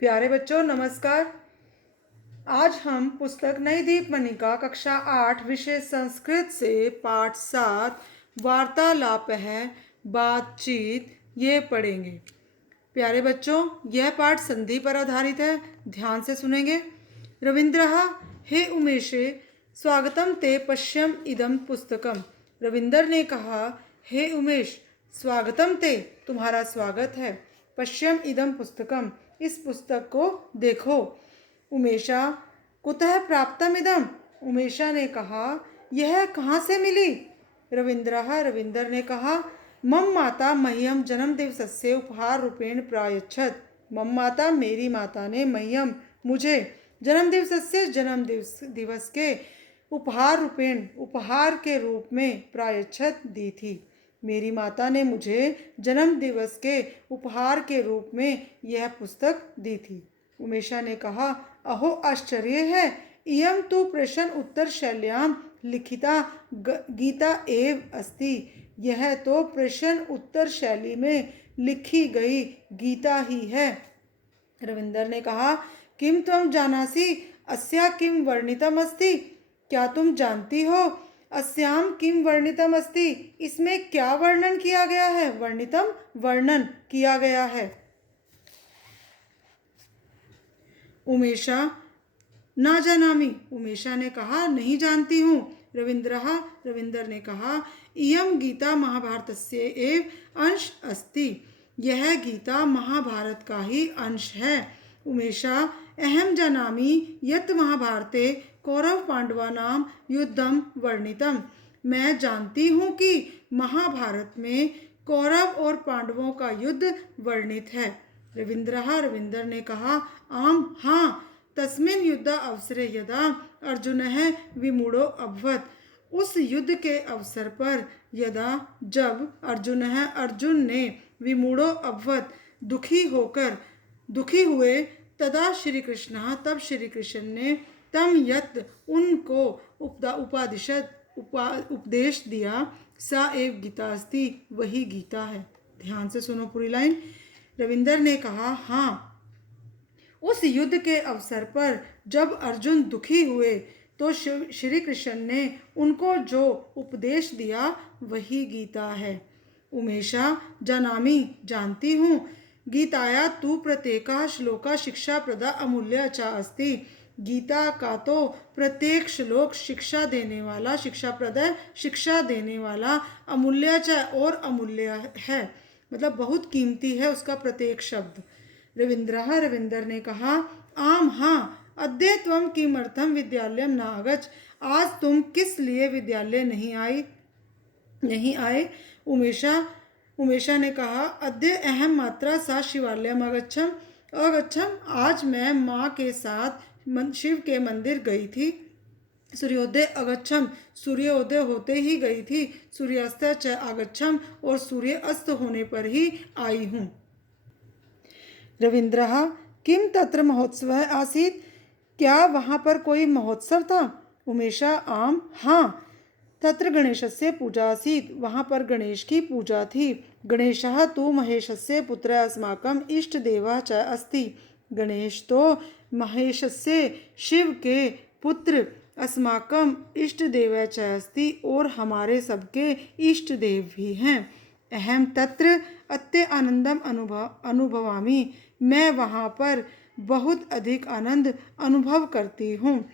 प्यारे बच्चों नमस्कार। आज हम पुस्तक नई दीपमणि का कक्षा 8 विषय संस्कृत से पाठ 7 वार्तालाप है बातचीत ये पढ़ेंगे। प्यारे बच्चों, यह पाठ संधि पर आधारित है, ध्यान से सुनेंगे। रविंद्रः हे उमेशे स्वागतम ते पश्यम इदम पुस्तकम। रविंद्र ने कहा, हे उमेश स्वागतम ते, तुम्हारा स्वागत है। पश्यम इदम पुस्तकम, इस पुस्तक को देखो। उमेशा कुतः प्राप्तम इदम, उमेशा ने कहा यह कहाँ से मिली। रविंद्र ने कहा मम माता मह्यम जन्म दिवसस्य उपहार रूपेण प्रायच्छत। मम माता, मेरी माता ने मह्यम, मुझे जन्म दिवस के उपहार रूपेण, उपहार के रूप में प्रायच्छत दी थी। मेरी माता ने मुझे जन्म दिवस के उपहार के रूप में यह पुस्तक दी थी। उमेशा ने कहा अहो आश्चर्य है, इयं तु प्रश्न उत्तर शैल्याम लिखिता गीता एव अस्ति। यह तो प्रश्न उत्तर शैली में लिखी गई गीता ही है। रविंद्र ने कहा किम त्वं जानासि अस्या किम वर्णितम अस्ति। क्या तुम जानती हो अस्याम किम वर्णितम अस्ति, इसमें क्या वर्णन किया गया है। वर्णितम, वर्णन किया गया है। उमेशा ना जानामि, उमेशा ने कहा नहीं जानती हूँ। रविंद्र ने कहा इयम गीता महाभारतस्य एव अंश अस्ति। यह गीता महाभारत का ही अंश है। उमेशा अहम जानामि यत् महाभारते कौरव पांडवानां युद्धम वर्णितम। मैं जानती हूँ कि महाभारत में कौरव और पांडवों का युद्ध वर्णित है। रविंद्र ने कहा आम हाँ, तस्मिन् युद्ध अवसरे यदा अर्जुनः विमूढ़ो अभवत्। उस युद्ध के अवसर पर यदा, जब अर्जुन ने विमूढ़ो अभवत्, दुखी हुए, तदा श्री कृष्ण, तब श्री कृष्ण ने तम यत्, उनको उपदेश दिया, सा एव गीता अस्ति, वही गीता है। ध्यान से सुनो पूरी लाइन। रविंद्र ने कहा हाँ, उस युद्ध के अवसर पर जब अर्जुन दुखी हुए तो श्री कृष्ण ने उनको जो उपदेश दिया वही गीता है। उमेशा जानामि, जानती हूँ। गीताया तु प्रत्येकः श्लोका शिक्षा प्रदा अमूल्य च अस्ति। गीता का तो प्रत्येक श्लोक शिक्षा देने वाला, शिक्षा देने वाला, अमूल्य च, और अमूल्य है, मतलब बहुत कीमती है उसका प्रत्येक शब्द। रविंद्र ने कहा आम हाँ, अद्य त्वं किमर्थम विद्यालयम न आगच्छ। आज तुम किस लिए विद्यालय नहीं आए। उमेशा ने कहा अद्य अहम मात्रा सा शिवालयम अगच्छम। आज मैं माँ के साथ शिव के मंदिर गई थी। सूर्योदय अगच्छम, सूर्योदय होते ही गई थी। सूर्यास्त च आगच्छम, और सूर्य अस्त होने पर ही आई हूँ। रविंद्र किम तत्र महोत्सव आसीत्, क्या वहाँ पर कोई महोत्सव था। उमेशा आम हाँ, तत्र गणेशस्य पूजा आसीत्, वहाँ पर गणेश की पूजा थी। गणेशः तु महेशस्य पुत्र अस्माकम इष्ट देवः च अस्ति। गणेश तो महेशस्य, शिव के पुत्र, अस्माकम इष्ट देवः च अस्ति, और हमारे सबके इष्ट देव भी हैं। अहम तत्र अत्य आनंदम अनुभवामि, मैं वहाँ पर बहुत अधिक आनंद अनुभव करती हूँ।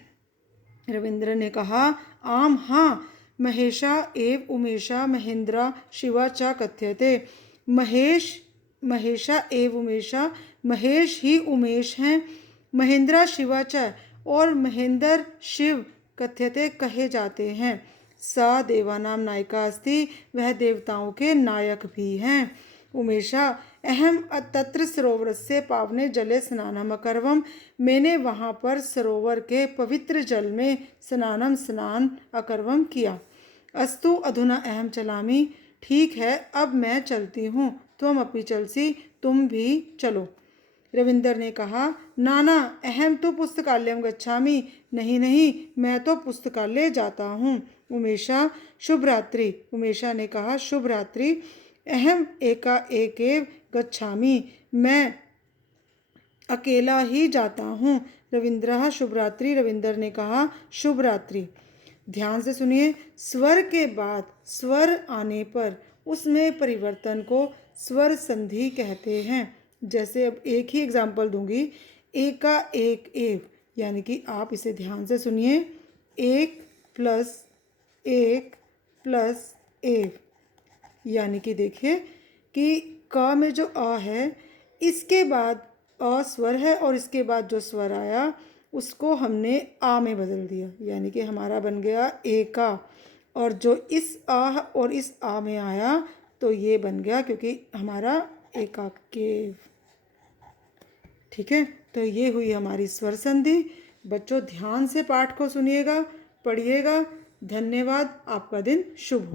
रविंद्र ने कहा आम हाँ, महेशा एव उमेशा महेंद्रा शिवा च कथ्यते। महेशा एव उमेशा, महेश ही उमेश हैं, महेंद्रा शिवा च, और महेंद्र शिव, कथ्यते कहे जाते हैं। सा देवानाम नायिका अस्ति, वह देवताओं के नायक भी हैं। उमेशा अहम तत्र सरोवरस्य पावने जले स्नानम अकरवम, मैंने वहाँ पर सरोवर के पवित्र जल में स्नान अकरवम किया। अस्तु अधुना अहम चलामि, ठीक है अब मैं चलती हूँ। त्वम अपि चलसि, तुम भी चलो। रविंद्र ने कहा नाना अहम तो पुस्तकालयम गच्छामि, नहीं मैं तो पुस्तकालय जाता हूँ। उमेशा शुभ रात्रि, उमेशा ने कहा शुभ रात्रि। अहम एका एकेव गच्छामि, मैं अकेला ही जाता हूँ। रविंद्रः शुभ रात्रि, रविंदर ने कहा शुभ रात्रि। ध्यान से सुनिए, स्वर के बाद स्वर आने पर उसमें परिवर्तन को स्वर संधि कहते हैं। जैसे अब एक ही एग्जाम्पल दूंगी, एका एक एव, यानी कि आप इसे ध्यान से सुनिए, एक प्लस एव, यानी कि देखिए कि क में जो अ है इसके बाद अ स्वर है और इसके बाद जो स्वर आया उसको हमने आ में बदल दिया, यानी कि हमारा बन गया एका। और जो इस आ और इस आ में आया तो ये बन गया क्योंकि हमारा एका केव। ठीक है, तो ये हुई हमारी स्वर संधि। बच्चों ध्यान से पाठ को सुनिएगा, पढ़िएगा। धन्यवाद, आपका दिन शुभ हो।